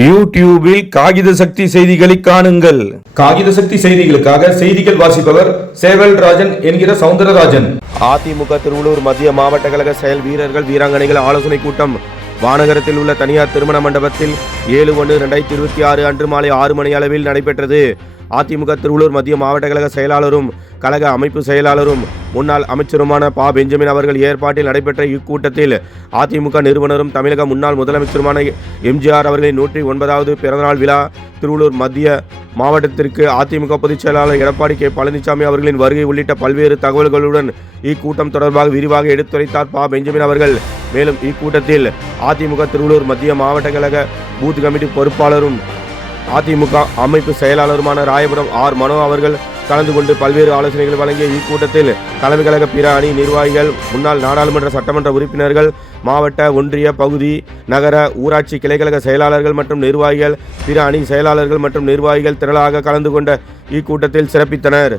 யூடியூபில் காகித சக்தி செய்திகளை காணுங்கள். காகித சக்தி செய்திகளுக்காக செய்திகள் வாசிப்பவர் சேவல் ராஜன் என்கிற சவுந்தரராஜன். அதிமுக திருவள்ளூர் மத்திய மாவட்ட கழக செயல் வீரர்கள் வீராங்கனைகள் ஆலோசனை கூட்டம். வானகரத்தில் உள்ள தனியார் திருமண மண்டபத்தில் ஏழு ஒன்று ரெண்டாயிரத்தி இருபத்தி ஆறு அன்று மாலை ஆறு மணி அளவில் நடைபெற்றது. அதிமுக திருவள்ளூர் மத்திய மாவட்ட கழக செயலாளரும் கழக அமைப்பு செயலாளரும் முன்னாள் அமைச்சருமான பா. பெஞ்சமின் அவர்கள் ஏற்பாட்டில் நடைபெற்ற இக்கூட்டத்தில் அதிமுக நிறுவனரும் தமிழக முன்னாள் முதலமைச்சருமான எம்ஜிஆர் அவர்களின் நூற்றி ஒன்பதாவது பிறந்தநாள் விழா திருவள்ளூர் மத்திய மாவட்டத்திற்கு அதிமுக பொதுச் செயலாளர் எடப்பாடி கே. பழனிசாமி அவர்களின் வருகை உள்ளிட்ட பல்வேறு தகவல்களுடன் இக்கூட்டம் தொடர்பாக விரிவாக எடுத்துரைத்தார் பா. பெஞ்சமின் அவர்கள். மேலும் இக்கூட்டத்தில் அதிமுக திருவள்ளூர் மத்திய மாவட்ட கழக பூத் கமிட்டி பொறுப்பாளரும் அதிமுக அமைப்பு செயலாளருமான ராயபுரம் ஆர். மனோ அவர்கள் கலந்து கொண்டு பல்வேறு ஆலோசனைகள் வழங்கிய இக்கூட்டத்தில் தலைமை கழக பிற அணி நிர்வாகிகள் முன்னாள் நாடாளுமன்ற சட்டமன்ற உறுப்பினர்கள் மாவட்ட ஒன்றிய பகுதி நகர ஊராட்சி கிளைக்கழக செயலாளர்கள் மற்றும் நிர்வாகிகள் பிற அணி செயலாளர்கள் மற்றும் நிர்வாகிகள் திரளாக கலந்து கொண்ட இக்கூட்டத்தில் சிறப்பித்தனர்.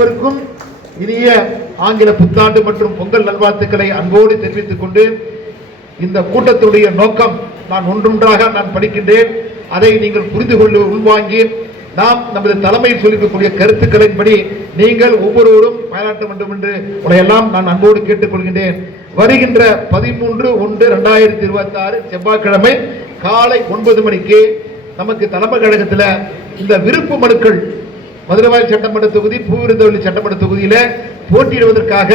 அனைவருக்கும் இனிய ஆங்கில புத்தாண்டு மற்றும் பொங்கல் நல்வாழ்த்துக்களை அன்போடு தெரிவித்துக் கொண்டு இந்த கூட்டத்துடைய நோக்கம் நான் ஒன்றொன்றாக நான் படிக்கின்றேன். அதை நீங்கள் புரிந்து கொள்ள உள்வாங்கி நாம் நமது தலைமையில் சொல்லிக்கக்கூடிய கருத்துக்களின்படி நீங்கள் ஒவ்வொருவரும் பாராட்ட வேண்டும் என்று உங்களையெல்லாம் நான் அன்போடு கேட்டுக்கொள்கின்றேன். வருகின்ற பதிமூன்று ஒன்று ரெண்டாயிரத்தி இருபத்தி ஆறு செவ்வாய்க்கிழமை காலை ஒன்பது மணிக்கு நமக்கு தலைமை கழகத்தில் இந்த விருப்பு மனுக்கள் மதுரவாயல் சட்டமன்ற தொகுதி பூவிருந்தவள்ளி சட்டமன்ற தொகுதியில போட்டியிடுவதற்காக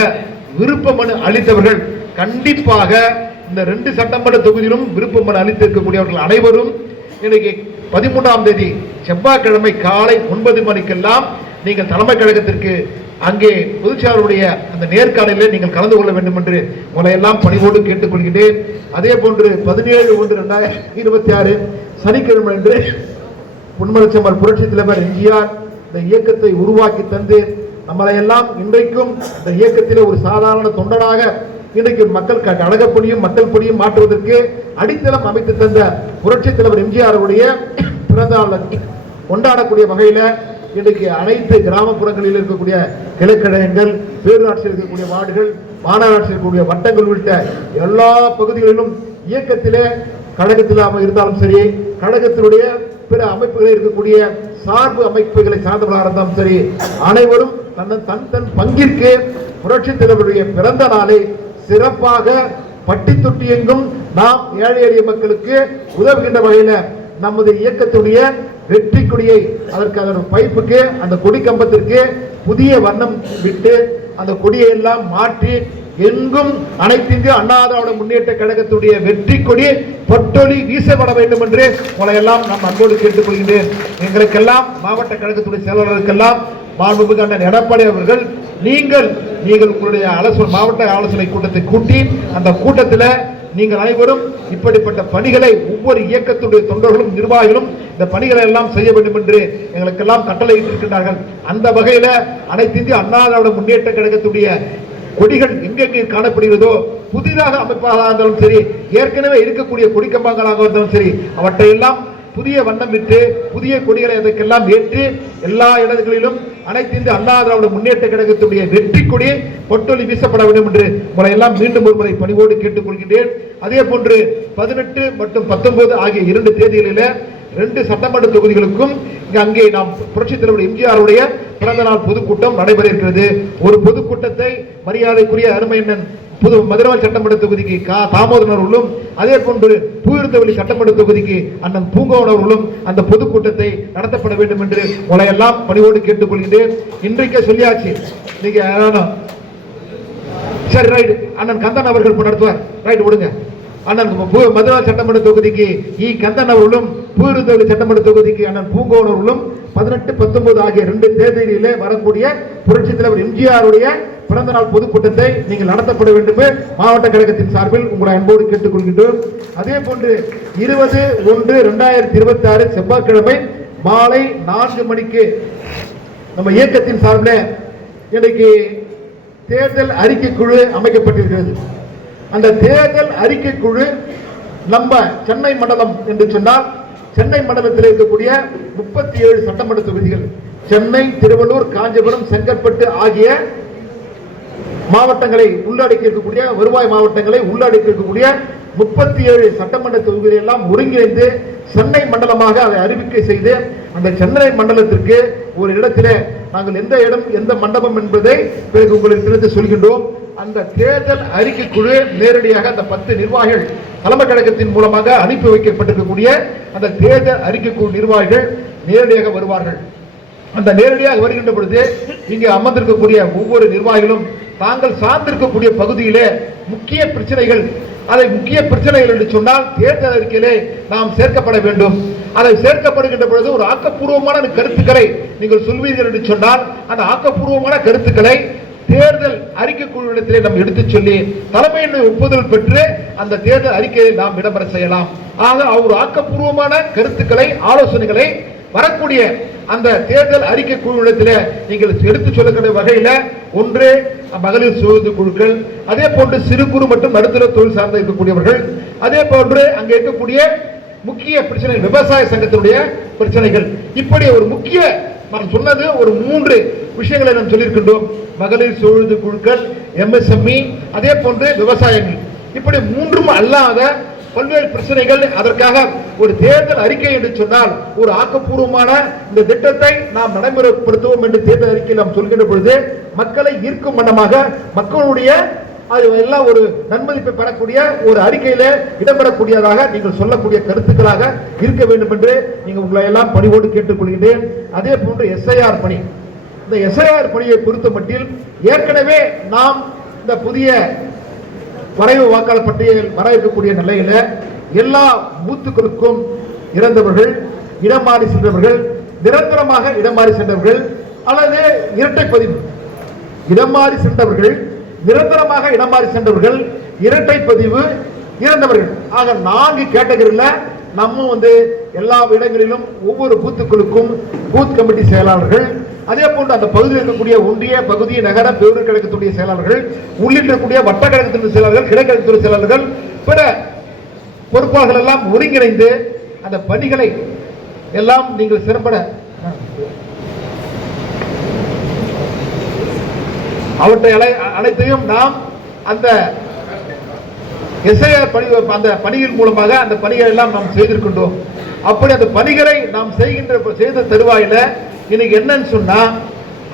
விருப்ப மனு அளித்தவர்கள் கண்டிப்பாக இந்த ரெண்டு சட்டமன்ற தொகுதியிலும் விருப்ப மனு அளித்திருக்கக்கூடியவர்கள் அனைவரும் இன்னைக்கு பதிமூன்றாம் தேதி செவ்வாய்க்கிழமை காலை ஒன்பது மணிக்கெல்லாம் நீங்கள் தலைமை கழகத்திற்கு அங்கே பொதுச்சாருடைய அந்த நேர்காணலில் நீங்கள் கலந்து கொள்ள வேண்டும் என்று உங்களை எல்லாம் பணிவோடு கேட்டுக்கொள்கிறேன். அதே போன்று பதினேழு ஒன்று ரெண்டாயிரத்தி இருபத்தி ஆறு சனிக்கிழமை அன்று பொன்மலச்சம்மாள் புரட்சி தலைவர் எம்ஜிஆர் இந்த இயக்கத்தை உருவாக்கி தந்து நம்மளை எல்லாம் இன்றைக்கும் இந்த இயக்கத்திலே ஒரு சாதாரண தொண்டனாக இன்றைக்கு மக்கள் க- மக்கள் பணியும் மாற்றுவதற்கு அடித்தளம் அமைத்து தந்த புரட்சி தலைவர் எம்ஜிஆர் உடைய பிறந்த கொண்டாடக்கூடிய வகையில இன்றைக்கு அனைத்து கிராமப்புறங்களில் இருக்கக்கூடிய கிளைக்கழகங்கள் பேரூராட்சியில் இருக்கக்கூடிய வார்டுகள் மாநகராட்சியில் இருக்கக்கூடிய வட்டங்கள் உள்ளிட்ட எல்லா பகுதிகளிலும் இயக்கத்திலே கழகத்தில் இருந்தாலும் சரி கழகத்தினுடைய பிற அமைப்புகளில் இருக்கக்கூடிய சார்பு அமைப்புகளை சார்ந்தவர்களாக இருந்தாலும் சரி அனைவரும் தன் தன் தன் பங்கிற்கு புரட்சி தலைவருடைய பிறந்த நாளை சிறப்பாக பட்டி தொட்டி எங்கும் நாம் ஏழை எளிய மக்களுக்கு உதவுகின்ற வகையில் நமது இயக்கத்துடைய வெற்றி கொடியை அதற்கு அதன் பைப்புக்கு அந்த கொடி கம்பத்திற்கு புதிய வண்ணம் விட்டு அந்த கொடியை எல்லாம் மாற்றி எங்கும் அனைத்திந்திய அண்ணா திராவிட முன்னேற்ற கழகத்துடைய வெற்றி கொடி பொட்டொலி வீசப்பட வேண்டும் என்று உங்களை எல்லாம் நாம் அன்போடு கேட்டுக்கொள்கின்றேன். எங்களுக்கெல்லாம் மாவட்ட கழகத்துடைய செயலாளர்களுக்கெல்லாம் மாண்புமிகு அண்ணன் எடப்பாடி அவர்கள் நீங்கள் நீங்கள் உங்களுடைய ஆலோசனை மாவட்ட ஆலோசனை கூட்டத்தை கூட்டி அந்த கூட்டத்தில் நீங்கள் அனைவரும் இப்படிப்பட்ட பணிகளை ஒவ்வொரு இயக்கத்துடைய தொண்டர்களும் நிர்வாகிகளும் இந்த பணிகளை எல்லாம் செய்ய வேண்டும் என்று எங்களுக்கெல்லாம் கட்டளை இருக்கின்றார்கள் அந்த வகையில் அனைத்து இந்திய அண்ணா திராவிட முன்னேற்ற கழகத்துடைய கொடிகள் எங்கெங்கே காணப்படுகிறதோ புதிதாக அமைப்பாக இருந்தாலும் சரி ஏற்கனவே இருக்கக்கூடிய கொடிக்கம்பங்களாக இருந்தாலும் சரி அவற்றையெல்லாம் புதிய வண்ணம் விட்டு புதிய கொடிகளை அதற்கெல்லாம் ஏற்றி எல்லா இடங்களிலும் அனைத்து இந்திய அண்ணா திராவிட முன்னேற்ற கழகத்துடைய வெற்றி கொடி பொட்டொலி வீசப்பட வேண்டும் என்று உங்களை எல்லாம் மீண்டும் ஒரு முறை பணிவோடு கேட்டுக்கொள்கின்றேன். அதே போன்று பதினெட்டு மற்றும் பத்தொன்பது ஆகிய இரண்டு தேதிகளில் ரெண்டு சட்டமன்ற தொகுதிகளுக்கும் அங்கே நாம் புரட்சி தலைவர் எம்ஜிஆருடைய பிறந்த நாள் பொதுக்கூட்டம் நடைபெற இருக்கிறது. ஒரு பொதுக்கூட்டத்தை மரியாதைக்குரிய அருமையண்ணன் புது மதுரவாள் சட்டமன்ற தொகுதிக்கு கா தாமோதரன் அவர்களும் அதே போன்று பூவிருந்தவெளி சட்டமன்ற தொகுதிக்கு அண்ணன் பூங்கோவன் அவர்களும் அந்த பொதுக்கூட்டத்தை நடத்தப்பட வேண்டும் என்று உங்களை எல்லாம் பணிவோடு கேட்டுக்கொள்கிறேன். இன்றைக்கே சொல்லியாச்சு. நீங்க சரி ரைட் அண்ணன் கந்தன் அவர்கள் நடத்துவார். ரைட் விடுங்க அண்ணன் மதுரா சட்டமன்ற தொகுதிக்கு இ. கந்தன் அவர்களும் பூவிருந்தவெளி சட்டமன்ற தொகுதிக்கு அண்ணன் பூங்கோன் அவர்களும் பதினெட்டு பத்தொன்பது ஆகிய ரெண்டு தேர்தலிலே வரக்கூடிய புரட்சி தலைவர் எம்ஜிஆருடைய பிறந்த நாள் பொதுக்கூட்டத்தை நீங்கள் நடத்தப்பட வேண்டும் மாவட்ட கழகத்தின் சார்பில் உங்களை அன்போடு கேட்டுக்கொள்கின்றோம். அதே போன்று இருபது ஒன்று ரெண்டாயிரத்தி இருபத்தி ஆறு செவ்வாய்க்கிழமை மாலை நான்கு மணிக்கு நம்ம இயக்கத்தின் சார்பில் இன்றைக்கு தேர்தல் அறிக்கை குழு அமைக்கப்பட்டிருக்கிறது. அந்த தேர்தல் அறிக்கை குழு நம்ம சென்னை மண்டலம் என்று சொன்னால் சென்னை மண்டலத்தில் இருக்கக்கூடிய முப்பத்தி ஏழு சட்டமன்ற தொகுதிகள் சென்னை திருவள்ளூர் காஞ்சிபுரம் செங்கற்பட்டு ஆகிய மாவட்டங்களை உள்ளடக்கி இருக்கக்கூடிய வருவாய் மாவட்டங்களை உள்ளடக்கி இருக்கக்கூடிய முப்பத்தி ஏழு சட்டமன்ற தொகுதிகளை எல்லாம் ஒருங்கிணைந்து சென்னை மண்டலமாக அதை அறிவிக்கை செய்து அந்த சென்னை மண்டலத்திற்கு ஒரு இடத்திலே நாங்கள் எந்த இடம் எந்த மண்டபம் என்பதை பிறகு உங்களுக்கு தெரிந்து சொல்கின்றோம். அந்த தேர்தல் அறிக்கை குழு நேரடியாக அந்த பத்து நிர்வாகிகள் தலைமை கழகத்தின் மூலமாக அனுப்பி வைக்கப்பட்டிருக்கக்கூடிய அந்த தேர்தல் அறிக்கை குழு நிர்வாகிகள் நேரடியாக வருவார்கள். அந்த நேரடியாக வருகின்ற பொழுது இங்கே அமர்ந்திருக்கக்கூடிய ஒவ்வொரு நிர்வாகிகளும் தாங்கள் சார்ந்திருக்கக்கூடிய பகுதியிலே முக்கிய பிரச்சனைகள் அதை முக்கிய பிரச்சனைகள் என்று சொன்னால் தேர்தல் அறிக்கையிலே நாம் சேர்க்கப்பட வேண்டும். அதை சேர்க்கப்படுகின்ற பொழுது ஒரு ஆக்கப்பூர்வமான கருத்துக்களை நீங்கள் சொல்வீர்கள் என்று சொன்னால் அந்த ஆக்கப்பூர்வமான கருத்துக்களை தேர்தல் அறிக்கை குழுவிடத்திலே நாம் எடுத்துச் சொல்லி தலைமையினுடைய ஒப்புதல் பெற்று அந்த தேர்தல் அறிக்கையை நாம் இடம்பெற செய்யலாம். ஆக அவர் ஆக்கப்பூர்வமான கருத்துக்களை ஆலோசனைகளை வரக்கூடிய அந்த தேர்தல் அறிக்கை குழுவிடத்தில் நீங்கள் எடுத்துச் சொல்லக்கூடிய வகையில் ஒன்று மகளிர் சுய குழுக்கள் அதே போன்று சிறு குறு மற்றும் நடுத்தர தொழில் சார்ந்த இருக்கக்கூடியவர்கள் அதே போன்று அங்கே இருக்கக்கூடிய முக்கிய பிரச்சனை விவசாய சங்கத்தினுடைய பிரச்சனைகள். இப்படி ஒரு முக்கிய நான் சொன்னது ஒரு மூன்று விஷயங்களை நாம் சொல்லியிருக்கின்றோம். மகளிர் சூழ்ந்து குழுக்கள் எம்எஸ்எம்இ அதே போன்று விவசாயங்கள். இப்படி மூன்றும் அல்லாத பல்வேறு பிரச்சனைகள் அதற்காக ஒரு தேர்தல் அறிக்கை என்று சொன்னால் ஒரு ஆக்கப்பூர்வமான இந்த திட்டத்தை நாம் நடைமுறைப்படுத்துவோம் என்று தேர்தல் அறிக்கையில் நாம் சொல்கின்ற பொழுது மக்களை ஈர்க்கும் வண்ணமாக மக்களுடைய அது எல்லாம் ஒரு நன்மதிப்பை பெறக்கூடிய ஒரு அறிக்கையில இடம்பெறக்கூடியதாக நீங்கள் சொல்லக்கூடிய கருத்துக்களாக இருக்க வேண்டும் என்று நீங்கள் உங்களை எல்லாம் பணிவோடு கேட்டுக்கொள்கின்றேன். அதே போன்று எஸ்ஐஆர் பணி. இந்த எஸ்ஐஆர் பணியை பொறுத்த மட்டில் ஏற்கனவே நாம் இந்த புதிய வரைவு வாக்காளர் பட்டியல் வர இருக்கக்கூடிய நிலையில எல்லா பூத்துக்களுக்கும் இறந்தவர்கள் இடம் மாறி சென்றவர்கள் நிரந்தரமாக இடம் மாறி சென்றவர்கள் அல்லது இரட்டை பதிவு. இடம் மாறி சென்றவர்கள் நிரந்தரமாக இடம் மாறி சென்றவர்கள் இரட்டை பதிவு இறந்தவர்கள். ஆக நான்கு கேட்டகரியில் நம்ம வந்து எல்லா இடங்களிலும் ஒவ்வொரு பூத்துக்களுக்கும் பூத் கமிட்டி செயலாளர்கள் அதே போன்று அந்த பகுதியில் இருக்கக்கூடிய ஒன்றிய பகுதி நகர பேரூர் கழகத்துடைய செயலாளர்கள் உள்ளிட்ட இருக்கக்கூடிய வட்ட கழகத்தினுடைய செயலாளர்கள் கிழக்கழகத்துறை செயலாளர்கள் பிற பொறுப்பாளர்கள் எல்லாம் ஒருங்கிணைந்து அந்த பணிகளை எல்லாம் நீங்கள் சிறப்பட அவற்றை அனைத்தையும் நாம் அந்த எஸ்ஐஆர் பணி அந்த பணிகள் மூலமாக அந்த பணிகளை எல்லாம் நாம் செய்திருக்கின்றோம். அப்படி அந்த பணிகளை நாம் செய்கின்ற செய்த தருவாயில இன்னைக்கு என்னன்னு சொன்னா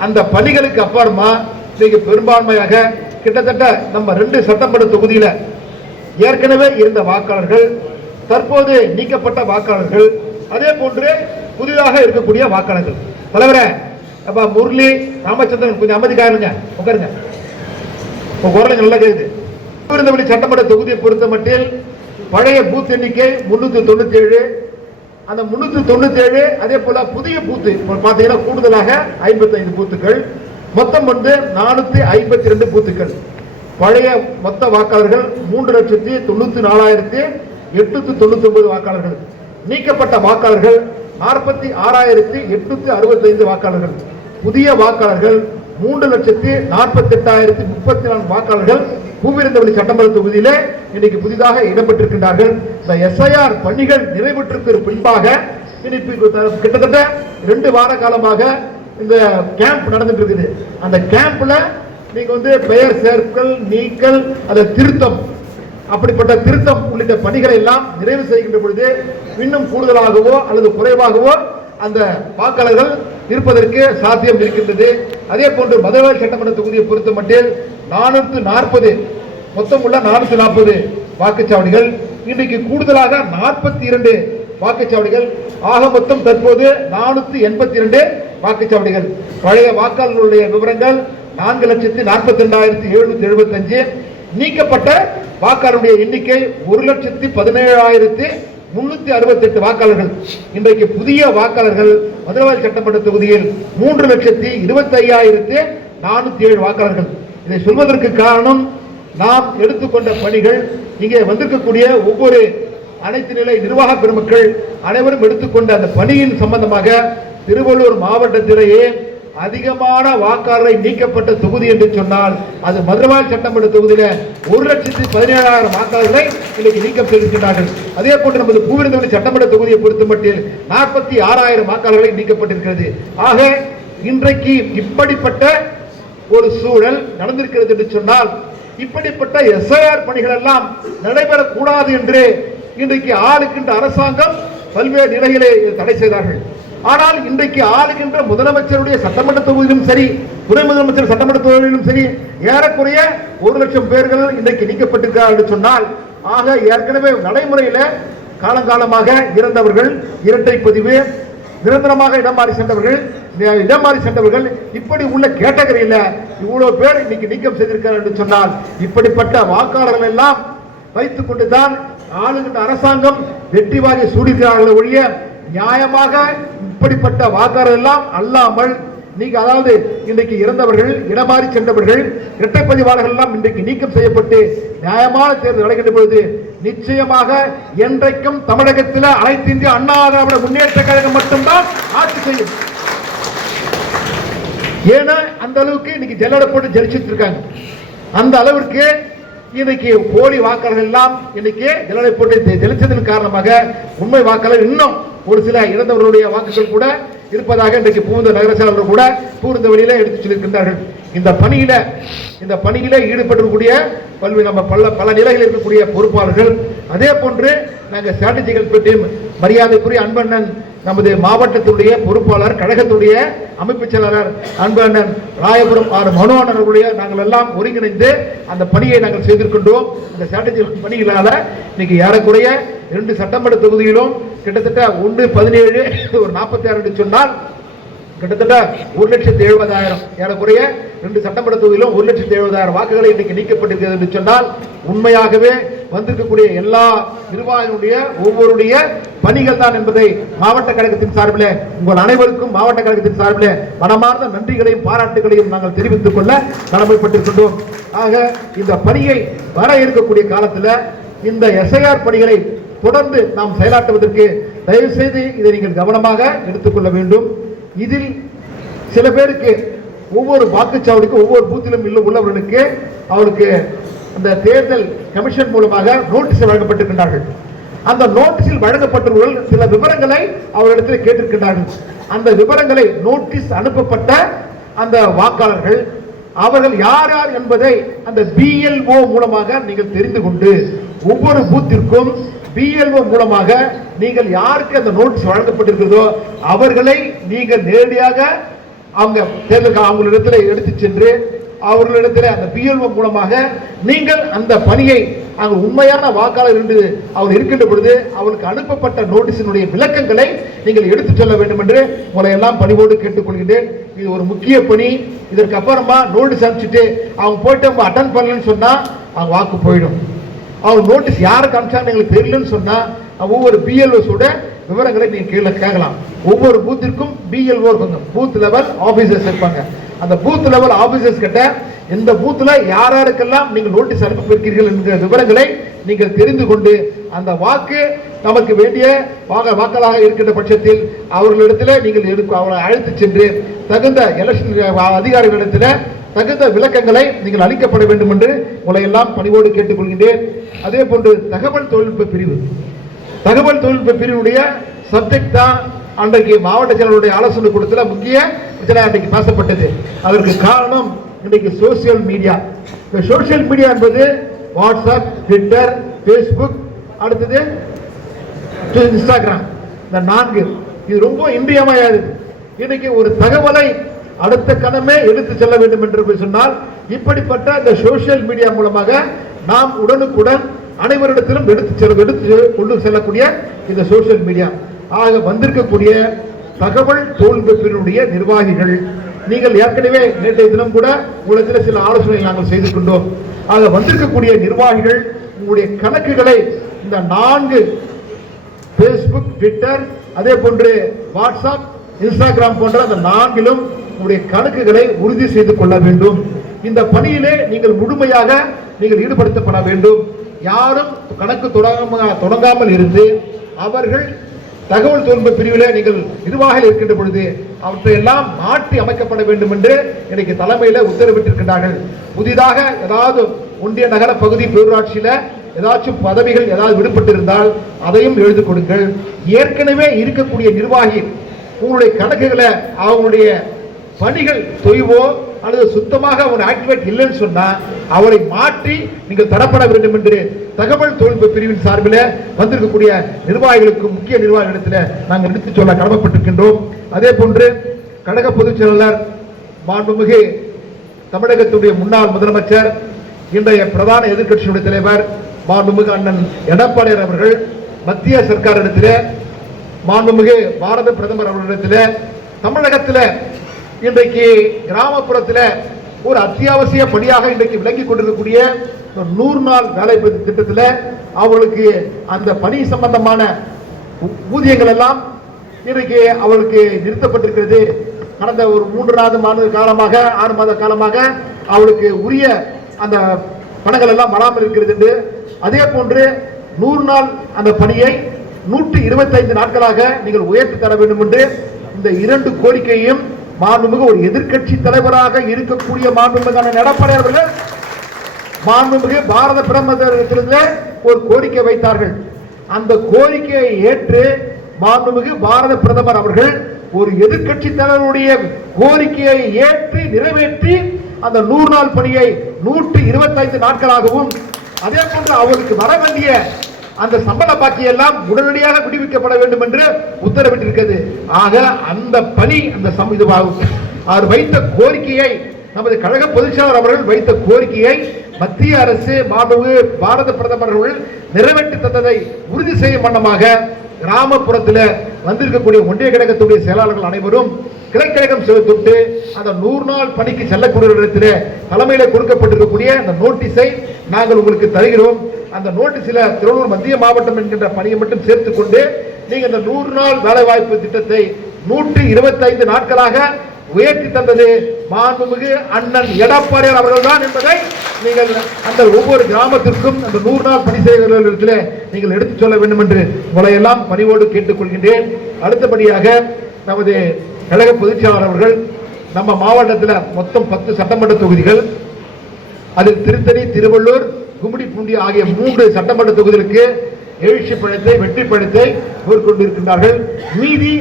அந்த பணிகளுக்கு அப்புறமா இன்னைக்கு பெரும்பான்மையாக கிட்டத்தட்ட நம்ம ரெண்டு சட்டமன்ற தொகுதியில் ஏற்கனவே இருந்த வாக்காளர்கள் தற்போது நீக்கப்பட்ட வாக்காளர்கள் அதே போன்று புதிதாக இருக்கக்கூடிய வாக்காளர்கள். தலைவரே அப்ப முரளி ராமச்சந்திரன் கொஞ்சம் அமைதிக்காருங்க உட்காருங்க. உங்க குரல் நல்லா கேக்குது. விருந்தவெளி சட்டமன்ற தொகுதியை பொறுத்த மட்டில் பழைய பூத் எண்ணிக்கை முன்னூத்தி தொண்ணூத்தி ஏழு அந்த முன்னூத்தி தொண்ணூத்தி ஏழு அதே போல புதிய பூத்து பாத்தீங்கன்னா கூடுதலாக ஐம்பத்தி ஐந்து பூத்துக்கள். மொத்தம் வந்து நானூத்தி ஐம்பத்தி ரெண்டு பூத்துக்கள். பழைய மொத்த வாக்காளர்கள் மூன்று லட்சத்தி தொண்ணூத்தி நாலாயிரத்தி எட்நூத்தி தொண்ணூத்தி ஒன்பது வாக்காளர்கள். நீக்கப்பட்ட வாக்காளர்கள் நாற்பத்தி ஆறாயிரத்தி எட்நூத்தி அறுபத்தி ஐந்து வாக்காளர்கள். புதிய வாக்காளர்கள் மூன்று லட்சத்தி நாற்பத்தி எட்டாயிரத்தி முப்பத்தி நான்கு வாக்காளர்கள் பூவிருந்தவெளி சட்டமன்ற தொகுதியிலே இன்னைக்கு புதிதாக இடம்பெற்றிருக்கின்றார்கள். இந்த எஸ்ஐஆர் பணிகள் நிறைவேற்றிருக்கிற பின்பாக இன்னைக்கு கிட்டத்தட்ட ரெண்டு வார காலமாக இந்த கேம்ப் நடந்துட்டு இருக்குது அந்த கேம்ப்ல நீங்க வந்து பெயர் சேர்க்கல் நீக்கல் அதை திருத்தம். அப்படிப்பட்ட திருத்தம் உள்ளிட்ட பணிகளை எல்லாம் நிறைவு செய்கின்ற பொழுது இன்னும் கூடுதலாகவோ அல்லது குறைவாகவோ அந்த வாக்காளர்கள் இருப்பதற்கு சாத்தியம் இருக்கின்றது. அதே போன்று மதுரை சட்டமன்ற தொகுதியை பொறுத்த மட்டில் நானூற்று நாற்பது மொத்தம் உள்ள நானூற்று நாற்பது வாக்குச்சாவடிகள். இன்றைக்கு கூடுதலாக நாற்பத்தி இரண்டு வாக்குச்சாவடிகள். ஆக மொத்தம் தற்போது நானூற்றி எண்பத்தி இரண்டு வாக்குச்சாவடிகள். பழைய வாக்காளர்களுடைய விவரங்கள் நான்கு லட்சத்தி நாற்பத்தி ரெண்டாயிரத்தி எழுநூத்தி எழுபத்தஞ்சு. நீக்கப்பட்ட வாக்காளருடைய எண்ணிக்கை ஒரு லட்சத்தி பதினேழாயிரத்தி முன்னூத்தி அறுபத்தி எட்டு வாக்காளர்கள். இன்றைக்கு புதிய வாக்காளர்கள் மதுரவாயல் சட்டமன்ற தொகுதியில் மூன்று லட்சத்தி இருபத்தி ஐயாயிரத்தி நானூத்தி ஏழு வாக்காளர்கள். இதை சொல்வதற்கு காரணம் நாம் எடுத்துக்கொண்ட பணிகள் இங்கே வந்திருக்கக்கூடிய ஒவ்வொரு அனைத்து நிலை நிர்வாக பெருமக்கள் அனைவரும் எடுத்துக்கொண்ட அந்த பணியின் சம்பந்தமாக திருவள்ளூர் மாவட்டத்திலேயே அதிகமான வாக்காளரை நீக்கப்பட்ட தொகுதி என்று சொன்னால் அது மதுரவாய் சட்டமன்ற தொகுதியில ஒரு லட்சத்தி பதினேழாயிரம் வாக்காளர்களை இன்னைக்கு நீக்கம் செய்திருக்கிறார்கள் அதே போன்று நமது பூவிருந்தவன் சட்டமன்ற தொகுதியை பொறுத்த மட்டில் நாற்பத்தி ஆறாயிரம் வாக்காளர்களை நீக்கப்பட்டிருக்கிறது. ஆக இன்றைக்கு இப்படிப்பட்ட ஒரு சூழல் நடந்திருக்கிறது என்று சொன்னால் இப்படிப்பட்ட எஸ்ஐஆர் பணிகள் எல்லாம் நடைபெறக்கூடாது என்று இன்றைக்கு ஆளுக்கின்ற அரசாங்கம் பல்வேறு நிலையிலே தடை செய்தார்கள். ஆனால் இன்றைக்கு ஆளுகின்ற முதலமைச்சருடைய சட்டமன்ற தொகுதியிலும் சரி துணை முதலமைச்சர் சட்டமன்ற தொகுதியிலும் சரி ஏறக்குறைய ஒரு லட்சம் பேர்கள் இன்றைக்கு நீக்கப்பட்டிருக்கிறார்கள் என்று சொன்னால் ஆக ஏற்கனவே நடைமுறையில காலங்காலமாக இறந்தவர்கள் இரட்டை பதிவு நிரந்தரமாக இடம் மாறி சென்றவர்கள் இடம் மாறி சென்றவர்கள் இப்படி உள்ள கேட்டகரியில் இவ்வளவு பேர் இன்னைக்கு நீக்கம் செய்திருக்கிறார் என்று சொன்னால் இப்படிப்பட்ட வாக்காளர்கள் எல்லாம் வைத்துக் கொண்டுதான் ஆளுகின்ற அரசாங்கம் வெற்றி வாங்கி சூடிக்கிறார்கள் ஒழிய நியாயமாக இப்படிப்பட்ட வாக்காளர் எல்லாம் அல்லாமல் நீங்க அதாவது இன்றைக்கு இறந்தவர்கள் இடமாறி சென்றவர்கள் இரட்டைப்பதிவாளர்கள் எல்லாம் இன்றைக்கு நீக்கம் செய்யப்பட்டு நியாயமான தேர்தல் நடக்கின்ற பொழுது நிச்சயமாக என்றைக்கும் தமிழகத்தில் அனைத்து இந்திய அண்ணா திராவிட முன்னேற்ற கழகம் மட்டும்தான் ஆட்சி செய்யும். ஏன்னா அந்த அளவுக்கு இன்னைக்கு ஜல்லடை போட்டு ஜெயிச்சிட்டு இருக்காங்க. அந்த அளவிற்கு இன்னைக்கு போலி வாக்காளர்கள் எல்லாம் இன்னைக்கு ஜெல்லடை போட்டு ஜெ- ஜெயிச்சதன் காரணமாக உண்மை வாக்காளர் இன்னும் ஒரு சில இறந்தவர்களுடைய வாக்குகள் கூட இருப்பதாக இன்றைக்கு பூந்த நகர செயலாளர் கூட பூர்ந்த வழியில எடுத்து சொல்லியிருக்கின்றார்கள். இந்த பணியில இந்த பணியில ஈடுபட்டிருக்கக்கூடிய பல்வேறு நம்ம பல பல நிலைகளில் இருக்கக்கூடிய பொறுப்பாளர்கள் அதே போன்று நாங்கள் ஸ்ட்ராட்டஜிக்கல் டீம் மரியாதைக்குரிய அன்பண்ணன் நமது மாவட்டத்துடைய பொறுப்பாளர் கழகத்துடைய அமைப்பு செயலாளர் அன்பண்ணன் ராயபுரம் ஆர் மனு அவர்களுடைய நாங்கள் எல்லாம் ஒருங்கிணைந்து அந்த பணியை நாங்கள் செய்திருக்கின்றோம். இந்த ஸ்ட்ராட்டஜி பணிகளால் இன்னைக்கு ஏறக்குறைய இரண்டு சட்டமன்ற தொகுதியிலும் கிட்டத்தட்ட ஒன்று பதினேழு ஒரு நாற்பத்தி ஆறு சொன்னால் கிட்டத்தட்ட ஒரு லட்சத்தி எழுபதாயிரம். ஏறக்குறைய ரெண்டு சட்டமன்ற தொகுதியிலும் ஒரு லட்சத்தி எழுபதாயிரம் வாக்குகளை இன்னைக்கு நீக்கப்பட்டிருக்கிறது என்று சொன்னால் உண்மையாகவே வந்திருக்கக்கூடிய எல்லா நிர்வாகிகளுடைய ஒவ்வொருடைய பணிகள் தான் என்பதை மாவட்ட கழகத்தின் சார்பில் உங்கள் அனைவருக்கும் மாவட்ட கழகத்தின் சார்பில் மனமார்ந்த நன்றிகளையும் பாராட்டுகளையும் நாங்கள் தெரிவித்துக் கொள்ள கடமைப்பட்டிருக்கின்றோம். ஆக இந்த பணியை வர இருக்கக்கூடிய காலத்தில் இந்த எஸ்ஐஆர் பணிகளை தொடர்ந்து நாம் செயலாற்றுவதற்கு தயவுசெய்து இதை நீங்கள் கவனமாக எடுத்துக்கொள்ள வேண்டும். இதில் சில பேருக்கு ஒவ்வொரு வாக்குச்சாவடிக்கும் ஒவ்வொரு பூத்திலும் உள்ள உள்ளவர்களுக்கு அவருக்கு அந்த தேர்தல் கமிஷன் மூலமாக நோட்டீஸ் வழங்கப்பட்டிருக்கிறார்கள் அந்த நோட்டீஸில் வழங்கப்பட்டவர்கள் சில விவரங்களை அவரிடத்தில் கேட்டிருக்கின்றார்கள். அந்த விவரங்களை நோட்டீஸ் அனுப்பப்பட்ட அந்த வாக்காளர்கள் அவர்கள் யார் யார் என்பதை அந்த பிஎல்ஓ மூலமாக நீங்கள் தெரிந்து கொண்டு ஒவ்வொரு பூத்திற்கும் பிஎல்ஓ மூலமாக நீங்கள் யாருக்கு அந்த நோட்டீஸ் வழங்கப்பட்டிருக்கிறதோ அவர்களை நீங்கள் நேரடியாக அவங்க தேர்தல் அவங்களிடத்தில் எடுத்து சென்று அவர்களிடத்தில் அந்த பிஎல்ஓ மூலமாக நீங்கள் அந்த பணியை அங்கு உண்மையான வாக்காளர் என்று அவர் இருக்கின்ற பொழுது அவருக்கு அனுப்பப்பட்ட நோட்டீஸினுடைய விளக்கங்களை நீங்கள் எடுத்துச் சொல்ல வேண்டும் என்று உங்களை எல்லாம் பணிவோடு கேட்டுக்கொள்கின்றேன். இது ஒரு முக்கிய பணி. இதற்கு அப்புறமா நோட்டீஸ் அனுப்பிச்சிட்டு அவங்க போயிட்டு அவங்க அட்டன் பண்ணலன்னு சொன்னால் அவங்க வாக்கு போயிடும். அவங்க நோட்டீஸ் யாருக்கு அனுப்பிச்சான்னு எங்களுக்கு தெரியலன்னு சொன்னால் ஒவ்வொரு பிஎல்ஓஸோட விவரங்களை நீங்கள் கீழே கேட்கலாம். ஒவ்வொரு பூத்திற்கும் பிஎல்ஓ இருப்பாங்க பூத் லெவல் ஆஃபீஸர்ஸ் இருப்பாங்க. அந்த பூத் லெவல் ஆஃபீஸர்ஸ் கிட்ட இந்த பூத்தில் யார் யாருக்கெல்லாம் நீங்கள் நோட்டீஸ் அனுப்பியிருக்கிறீர்கள் என்கிற விவரங்களை நீங்கள் தெரிந்து கொண்டு அந்த வாக்கு நமக்கு வேண்டிய வாக வாக்களாக இருக்கின்ற பட்சத்தில் அவர்களிடத்தில் நீங்கள் எடுக்க அவரை அழைத்து சென்று தகுந்த எலெக்ஷன் அதிகாரிகளிடத்தில் தகுந்த விளக்கங்களை நீங்கள் அளிக்கப்பட வேண்டும் என்று உங்களை எல்லாம் பணிவோடு கேட்டுக்கொள்கின்றேன். அதே போன்று தகவல் தொழில்நுட்ப பிரிவு. தகவல் தொழில்நுட்ப பிரிவுடைய சப்ஜெக்ட் தான் அன்றைக்கு மாவட்ட செயலருடைய ஆலோசனை கூட்டத்தில் முக்கிய பிரச்சனை அன்றைக்கு பேசப்பட்டது. அதற்கு காரணம் இன்றைக்கு சோசியல் மீடியா இந்த சோசியல் மீடியா என்பது வாட்ஸ்அப் ட்விட்டர் ஃபேஸ்புக் அடுத்தது இன்ஸ்டாகிராம் இந்த நான்கு. இது ரொம்ப இன்றியமையாது இன்னைக்கு ஒரு தகவலை அடுத்த கணமே எடுத்து செல்ல வேண்டும் என்று சொன்னால் இப்படிப்பட்ட இந்த சோசியல் மீடியா மூலமாக நாம் உடனுக்குடன் அனைவரிடத்திலும் எடுத்து செல்ல எடுத்து கொண்டு செல்லக்கூடிய இந்த சோசியல் மீடியா ஆக வந்திருக்கக்கூடிய தகவல் தொழில்நுட்பத்தினுடைய நிர்வாகிகள் நீங்கள் ஏற்கனவே நேற்றைய தினம் கூட உங்களிடத்தில் சில ஆலோசனைகள் நாங்கள் செய்து கொண்டோம். ஆக வந்திருக்கக்கூடிய நிர்வாகிகள் உங்களுடைய கணக்குகளை இந்த நான்கு ஃபேஸ்புக் ட்விட்டர் அதே போன்று வாட்ஸ்அப் இன்ஸ்டாகிராம் போன்ற அந்த நான்கிலும் உங்களுடைய கணக்குகளை உறுதி செய்து கொள்ள வேண்டும். இந்த பணியிலே நீங்கள் முழுமையாக நீங்கள் ஈடுபடுத்தப்பட வேண்டும். யாரும் கணக்கு தொடங்காம தொடங்காமல் இருந்து அவர்கள் தகவல் தொழில்நுட்ப பிரிவிலே நீங்கள் நிர்வாகிகள் இருக்கின்ற பொழுது அவற்றை எல்லாம் மாற்றி அமைக்கப்பட வேண்டும் என்று இன்னைக்கு தலைமையில் உத்தரவிட்டிருக்கின்றார்கள். புதிதாக ஏதாவது ஒன்றிய நகர பகுதி பேரூராட்சியில் ஏதாச்சும் பதவிகள் ஏதாவது விடுபட்டு இருந்தால் அதையும் எழுதி கொடுங்கள். ஏற்கனவே இருக்கக்கூடிய நிர்வாகி உங்களுடைய கணக்குகளை அவங்களுடைய பணிகள் தொய்வோ அல்லது சுத்தமாக அவர் ஆக்டிவேட் இல்லைன்னு சொன்னால் அவரை மாற்றி நீங்கள் தரப்பட வேண்டும் என்று தகவல் தொழில்நுட்ப பிரிவின் சார்பில் வந்திருக்கக்கூடிய நிர்வாகிகளுக்கு முக்கிய நிர்வாக இடத்தில் நாங்கள் எடுத்துச் சொல்ல கடமைப்பட்டிருக்கின்றோம். அதே போன்று கழக பொதுச் செயலாளர் மாண்புமிகு தமிழகத்துடைய முன்னாள் முதலமைச்சர் இன்றைய பிரதான எதிர்க்கட்சியுடைய தலைவர் மாண்புமிகு அண்ணன் எடப்பாடியார் அவர்கள் மத்திய சர்க்காரிடத்திலே மாண்புமிகு பாரத பிரதமர் அவர்களிடத்தில் தமிழகத்தில் இன்றைக்கு கிராமப்புறத்தில் ஒரு அத்தியாவசிய பணியாக இன்றைக்கு விளங்கி கொண்டிருக்கக்கூடிய நூறு நாள் வேலை திட்டத்தில் அவர்களுக்கு அந்த பணி சம்பந்தமான ஊ- ஊதியங்கள் எல்லாம் இன்றைக்கு அவளுக்கு நிறுத்தப்பட்டிருக்கிறது. கடந்த ஒரு மூன்று நாலு மாத காலமாக ஆறு மாத காலமாக அவளுக்கு உரிய அந்த பணங்கள் எல்லாம் வராமல் இருக்கிறது என்று. அதே போன்று நூறு நாள் அந்த பணியை நூற்றி இருபத்தைந்து நாட்களாக நீங்கள் உயர்த்தி தர வேண்டும் என்று இந்த இரண்டு கோரிக்கையும் மாண்புமிகு ஒரு எதிர்க்கட்சி தலைவராக இருக்கக்கூடிய மாண்புமிகான எடப்பாடி அவர்கள் மாண்புமிகு பாரத பிரதமரிடத்திலிருந்து ஒரு கோரிக்கை வைத்தார்கள். அந்த கோரிக்கையை ஏற்று மாண்புமிகு பாரத பிரதமர் அவர்கள் ஒரு எதிர்க்கட்சி தலைவருடைய கோரிக்கையை ஏற்று நிறைவேற்றி அந்த நூறு நாள் பணியை நூற்றி இருபத்தைந்து நாட்களாகவும் அதே போன்று அவருக்கு வர வேண்டிய அந்த சம்பள பாக்கி எல்லாம் உடனடியாக விடுவிக்கப்பட வேண்டும் என்று உத்தரவிட்டிருக்கிறது. ஆக அந்த பணி அந்த இதுவாகும். அவர் வைத்த கோரிக்கையை நமது கழக பொதுச்செயலாளர் அவர்கள் வைத்த கோரிக்கையை மத்திய அரசு மாண்புமிகு பாரத பிரதமர் நிறைவேற்றி தந்ததை உறுதி செய்யும் வண்ணமாக கிராமப்புறத்தில் வந்திருக்கக்கூடிய ஒன்றிய கழகத்துடைய செயலாளர்கள் அனைவரும் கிழக்கழகம் செலுத்திட்டு அந்த நூறு நாள் பணிக்கு செல்லக்கூடிய இடத்திலே தலைமையில் கொடுக்கப்பட்டிருக்கக்கூடிய அந்த நோட்டீஸை நாங்கள் உங்களுக்கு தருகிறோம். அந்த நோட்டீஸில் திருவள்ளூர் மத்திய மாவட்டம் என்கின்ற பணியை மட்டும் சேர்த்துக்கொண்டு கொண்டு நீங்க இந்த நூறு நாள் வேலைவாய்ப்பு திட்டத்தை நூற்றி இருபத்தைந்து நாட்களாக உயர்த்தி தந்தது மாண்புமிகு அண்ணன் எடப்பாடியார் அவர்கள்தான் என்பதை நீங்கள் அந்த ஒவ்வொரு கிராமத்திற்கும் அந்த நூறு நாள் பணி செய்கிறவர்களிடத்திலே நீங்கள் எடுத்துச் சொல்ல வேண்டும் என்று உங்களை எல்லாம் பணிவோடு கேட்டுக்கொள்கின்றேன். அடுத்தபடியாக நமது கழக பொதுச்செயலாளர் அவர்கள் நம்ம மாவட்டத்தில் மொத்தம் பத்து சட்டமன்ற தொகுதிகள் அதில் திருத்தணி திருவள்ளூர் கும்மிடிப்பூண்டி ஆகிய மூன்று சட்டமன்ற தொகுதிகளுக்கு எழுச்சி பழத்தை வெற்றி பழத்தை மேற்கொண்டிருக்கின்றார்கள். மீதி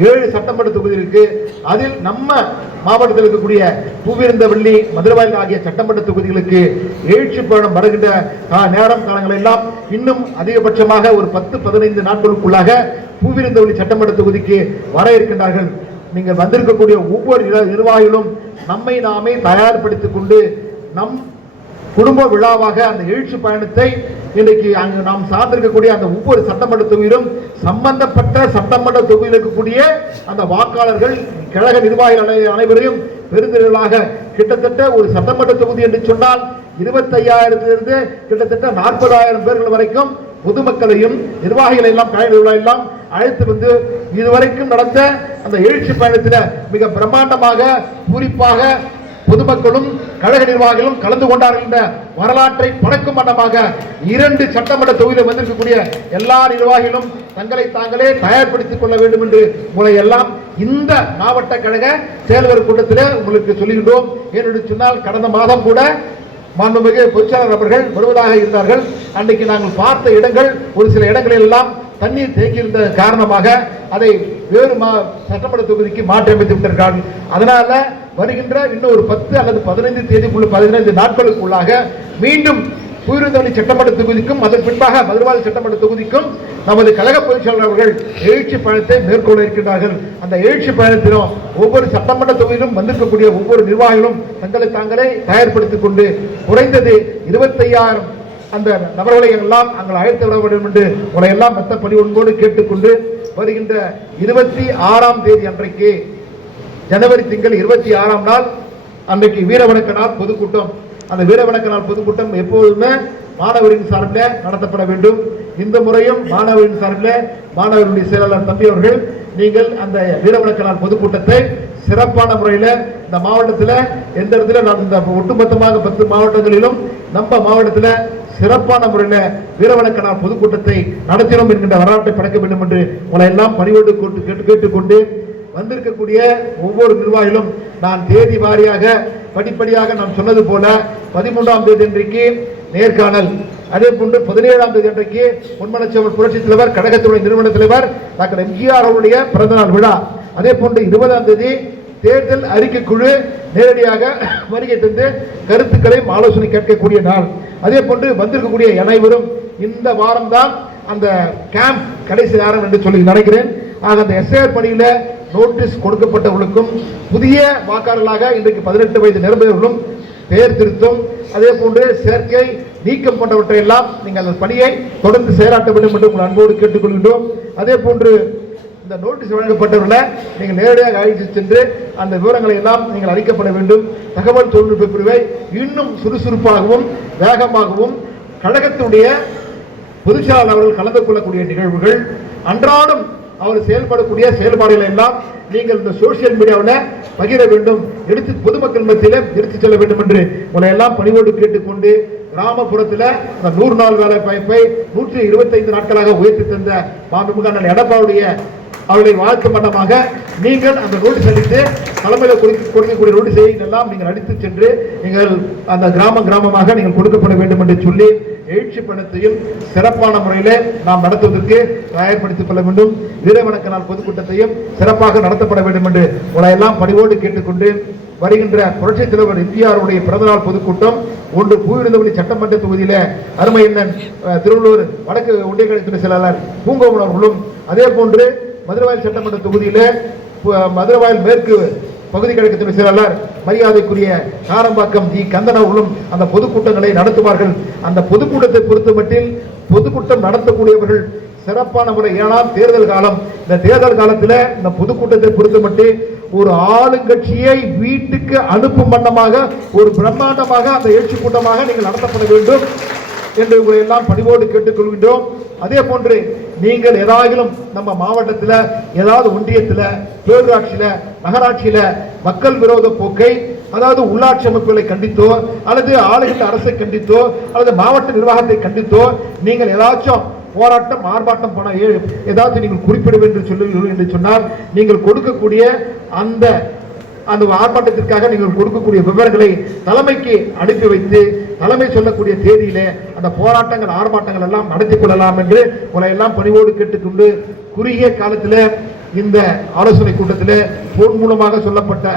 ஏழு சட்டமன்ற தொகுதி இருக்கு. அதில் நம்ம மாவட்டத்தில் இருக்கக்கூடிய பூவிருந்தவள்ளி மதுரவாயில் ஆகிய சட்டமன்ற தொகுதிகளுக்கு எழுச்சி பயணம் வருகின்ற கா- நேரம் காலங்கள் எல்லாம் இன்னும் அதிகபட்சமாக ஒரு பத்து பதினைந்து நாட்களுக்குள்ளாக பூவிருந்தவள்ளி சட்டமன்ற தொகுதிக்கு வர இருக்கின்றார்கள். நீங்கள் வந்திருக்கக்கூடிய ஒவ்வொரு நிர்வாகிகளும் நம்மை நாமே தயார்படுத்திக் கொண்டு நம் குடும்ப விழாவாக அந்த எழுச்சி பயணத்தை இன்றைக்கு அங்கு நாம் சார்ந்திருக்கக்கூடிய அந்த ஒவ்வொரு சட்டமன்ற தொகுதியிலும் சம்பந்தப்பட்ட சட்டமன்ற தொகுதியில் இருக்கக்கூடிய அந்த வாக்காளர்கள் கழக நிர்வாகிகள் அனை- அனைவரையும் பெருந்திரளாக கிட்டத்தட்ட ஒரு சட்டமன்ற தொகுதி என்று சொன்னால் இருபத்தையாயிரத்திலிருந்து கிட்டத்தட்ட நாற்பதாயிரம் பேர்கள் வரைக்கும் பொதுமக்களையும் நிர்வாகிகளை எல்லாம் கழக எல்லாம் அழைத்து வந்து இதுவரைக்கும் நடந்த அந்த எழுச்சி பயணத்தில் மிக பிரம்மாண்டமாக குறிப்பாக பொதுமக்களும் கழக நிர்வாகிகளும் கலந்து கொண்டார்கள் என்ற வரலாற்றை பறக்கும் வண்ணமாக இரண்டு சட்டமன்ற தொகுதியில் வந்திருக்கக்கூடிய எல்லா நிர்வாகிகளும் தங்களை தாங்களே தயார்படுத்திக் கொள்ள வேண்டும் என்று உங்களை எல்லாம் இந்த மாவட்ட கழக செயல்வர் கூட்டத்தில் உங்களுக்கு சொல்லுகின்றோம். ஏனென்று சொன்னால் கடந்த மாதம் கூட மாண்புமிகு பொதுச்செயலாளர் அவர்கள் வருவதாக இருந்தார்கள். அன்றைக்கு நாங்கள் பார்த்த இடங்கள் ஒரு சில இடங்களில் எல்லாம் தண்ணீர் தேங்கியிருந்த காரணமாக அதை வேறு மா சட்டமன்ற தொகுதிக்கு மாற்றி அமைத்து விட்டார்கள் அதனால வருகின்ற இன்னும் ஒரு பத்து அல்லது பதினைந்து தேதிக்குள்ள பதினைந்து நாட்களுக்குள்ளாக மீண்டும் புயலுதவணி சட்டமன்ற தொகுதிக்கும் அதன் பின்பாக மதுரவாத சட்டமன்ற தொகுதிக்கும் நமது கழக பொதுச்செயலாளர் அவர்கள் எழுச்சி பயணத்தை மேற்கொள்ள இருக்கின்றார்கள். அந்த எழுச்சி பயணத்திலும் ஒவ்வொரு சட்டமன்ற தொகுதியிலும் வந்திருக்கக்கூடிய ஒவ்வொரு நிர்வாகிகளும் தங்களை தாங்களே தயார்படுத்திக் கொண்டு குறைந்தது இருபத்தையாயிரம் அந்த நபர்களை எல்லாம் அங்கே அழைத்து விட வேண்டும் என்று உங்களை எல்லாம் மெத்த பணி ஒன்போடு கேட்டுக்கொண்டு வருகின்ற இருபத்தி ஆறாம் தேதி அன்றைக்கு ஜனவரி திங்கள் இருபத்தி ஆறாம் நாள் அன்றைக்கு வீரவணக்க நாள் பொதுக்கூட்டம். அந்த வீரவணக்க நாள் பொதுக்கூட்டம் எப்போதுமே மாணவரின் சார்பில் நடத்தப்பட வேண்டும். இந்த முறையும் மாணவரின் சார்பில் மாணவர்களுடைய செயலாளர் தம்பி அவர்கள் நீங்கள் அந்த வீரவணக்க நாள் பொதுக்கூட்டத்தை சிறப்பான முறையில் இந்த மாவட்டத்தில் எந்த இடத்துல நான் இந்த ஒட்டுமொத்தமாக பத்து மாவட்டங்களிலும் நம்ம மாவட்டத்தில் சிறப்பான முறையில் வீரவணக்க நாள் பொதுக்கூட்டத்தை நடத்தினோம் என்கின்ற வரலாற்றை படைக்க வேண்டும் என்று உங்களை எல்லாம் பணிவோடு கேட்டு கேட்டுக்கொண்டு வந்திருக்கக்கூடிய ஒவ்வொரு நிர்வாகிகளும் நான் தேதி வாரியாக படிப்படியாக நாம் சொன்னது போல பதிமூன்றாம் தேதி அன்றைக்கு நேர்காணல். அதே போன்று பதினேழாம் தேதி அன்றைக்கு பொன்மனச்செவல் புரட்சி தலைவர் கழகத்துடைய நிறுவன தலைவர் டாக்டர் எம்ஜிஆர் அவருடைய பிறந்தநாள் விழா. அதே போன்று இருபதாம் தேதி தேர்தல் அறிக்கை குழு நேரடியாக வருகை தந்து கருத்துக்களையும் ஆலோசனை கேட்கக்கூடிய நாள். அதே போன்று வந்திருக்கக்கூடிய அனைவரும் இந்த வாரம்தான் அந்த கேம்ப் கடைசி நேரம் என்று சொல்லி நினைக்கிறேன். ஆக அந்த எஸ்ஐஆர் பணியில் நோட்டீஸ் கொடுக்கப்பட்டவர்களுக்கும் புதிய வாக்காளர்களாக இன்றைக்கு பதினெட்டு வயது நிரம்பியவர்களும் பெயர் திருத்தம் அதே போன்று சேர்க்கை நீக்கம் போன்றவற்றை எல்லாம் நீங்கள் அந்த பணியை தொடர்ந்து செயலாற்ற வேண்டும் என்று உங்கள் அன்போடு கேட்டுக்கொள்கின்றோம். அதே போன்று இந்த நோட்டீஸ் வழங்கப்பட்டவர்களை நீங்கள் நேரடியாக அழைத்து சென்று அந்த விவரங்களை எல்லாம் நீங்கள் அளிக்கப்பட வேண்டும். தகவல் தொழில்நுட்ப பிரிவை இன்னும் சுறுசுறுப்பாகவும் வேகமாகவும் கழகத்துடைய பொதுச்செயலாளர் அவர்கள் கலந்து கொள்ளக்கூடிய நிகழ்வுகள் அன்றாடம் அவர் செயல்படக்கூடிய செயல்பாடுகளை எல்லாம் நீங்கள் இந்த சோசியல் மீடியாவில் பகிர வேண்டும் எடுத்து பொதுமக்கள் மத்தியில் எடுத்து செல்ல வேண்டும் என்று உங்களை எல்லாம் பணிவோடு கேட்டுக்கொண்டு கிராமப்புறத்தில் அந்த நூறு நாள் வேலை வாய்ப்பை நூற்றி இருபத்தைந்து நாட்களாக உயர்த்தி தந்த மாண்புமிகு அண்ணன் எடப்பாவுடைய அவர்களை வாழ்த்து மன்னமாக நீங்கள் அந்த நோட்டீஸ் அளித்து தலைமையில் கொடுக்க கொடுக்கக்கூடிய நோட்டீஸை எல்லாம் நீங்கள் அடித்து சென்று நீங்கள் அந்த கிராம கிராமமாக நீங்கள் கொடுக்கப்பட வேண்டும் என்று சொல்லி எழுச்சி பணத்தையும் சிறப்பான முறையில் நாம் நடத்துவதற்கு தயார்படுத்திக் கொள்ள வேண்டும். வீரவணக்க நாள் பொதுக்கூட்டத்தையும் சிறப்பாக நடத்தப்பட வேண்டும் என்று உங்களை எல்லாம் பணிவோடு கேட்டுக்கொண்டு வருகின்ற புரட்சித் தலைவர் எம்ஜிஆருடைய பிறந்தநாள் பொதுக்கூட்டம் ஒன்று பூவிருந்தவழி சட்டமன்ற தொகுதியில அருமையண்ணன் திருவள்ளூர் வடக்கு ஒன்றிய துணை செயலாளர் பூங்கோவன் அவர்களும் அதே போன்று மதுரவாயில் சட்டமன்ற தொகுதியில மதுரவாயில் மேற்கு பகுதி கழகத்தின் செயலாளர் மரியாதைக்குரிய காரம்பாக்கம் ஜி கந்தன் அவர்களும் அந்த பொதுக்கூட்டங்களை நடத்துவார்கள். அந்த பொதுக்கூட்டத்தை பொறுத்த மட்டில் பொதுக்கூட்டம் நடத்தக்கூடியவர்கள் சிறப்பான முறை ஏன்னா தேர்தல் காலம். இந்த தேர்தல் காலத்தில் இந்த பொதுக்கூட்டத்தை பொறுத்த மட்டும் ஒரு ஆளுங்கட்சியை வீட்டுக்கு அனுப்பும் வண்ணமாக ஒரு பிரம்மாண்டமாக அந்த எழுச்சி கூட்டமாக நீங்கள் நடத்தப்பட வேண்டும். என்று உங்களை எல்லாம் பணிவோடு கேட்டுக்கொள்கின்றோம். அதே போன்று நீங்கள் ஏதாகிலும் நம்ம மாவட்டத்தில் ஏதாவது ஒன்றியத்தில் பேரூராட்சியில் நகராட்சியில் மக்கள் விரோத போக்கை அதாவது உள்ளாட்சி அமைப்புகளை கண்டித்தோ அல்லது ஆளுகின்ற அரசை கண்டித்தோ அல்லது மாவட்ட நிர்வாகத்தை கண்டித்தோ நீங்கள் ஏதாச்சும் போராட்டம் ஆர்ப்பாட்டம் போன ஏதாவது நீங்கள் குறிப்பிடும் என்று சொல்லி என்று சொன்னால் நீங்கள் கொடுக்கக்கூடிய அந்த அந்த ஆர்ப்பாட்டத்திற்காக நீங்கள் கொடுக்கக்கூடிய விவரங்களை தலைமைக்கு அனுப்பி வைத்து தலைமை சொல்லக்கூடிய தேதியிலே அந்த போராட்டங்கள் ஆர்ப்பாட்டங்கள் எல்லாம் நடத்தி கொள்ளலாம் என்று உங்களை எல்லாம் பணிவோடு கேட்டுக்கொண்டு குறுகிய காலத்தில் இந்த ஆலோசனை கூட்டத்தில் போன் மூலமாக சொல்லப்பட்ட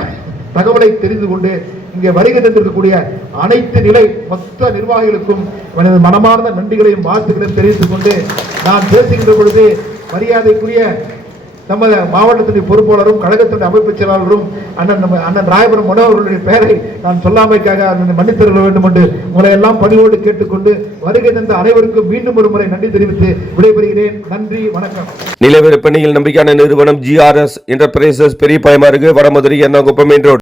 தகவலை தெரிந்து கொண்டு இங்கே வருகை தந்திருக்கக்கூடிய அனைத்து நிலை மொத்த நிர்வாகிகளுக்கும் எனது மனமார்ந்த நன்றிகளையும் வாழ்த்துக்களையும் தெரிவித்துக் கொண்டு நான் பேசுகின்ற பொழுது மரியாதைக்குரிய நம்ம மாவட்டத்துடைய பொறுப்பாளரும் கழகத்துடைய அமைப்பு செயலாளரும் அண்ணன் நம்ம அண்ணன் ராயபுரம் மனோவர்களுடைய பெயரை நான் சொல்லாமைக்காக அண்ணன் மன்னித்தருள வேண்டும் என்று உங்களை எல்லாம் பணிவோடு கேட்டுக்கொண்டு வருகை தந்த அனைவருக்கும் மீண்டும் ஒரு முறை நன்றி தெரிவித்து விடைபெறுகிறேன். நன்றி வணக்கம். நிலவரப்பணியில் நம்பிக்கையான நிறுவனம் ஜிஆர்எஸ் என்டர்பிரைசஸ் பெரிய வடமதுரை என்ன மெயின் ரோடு.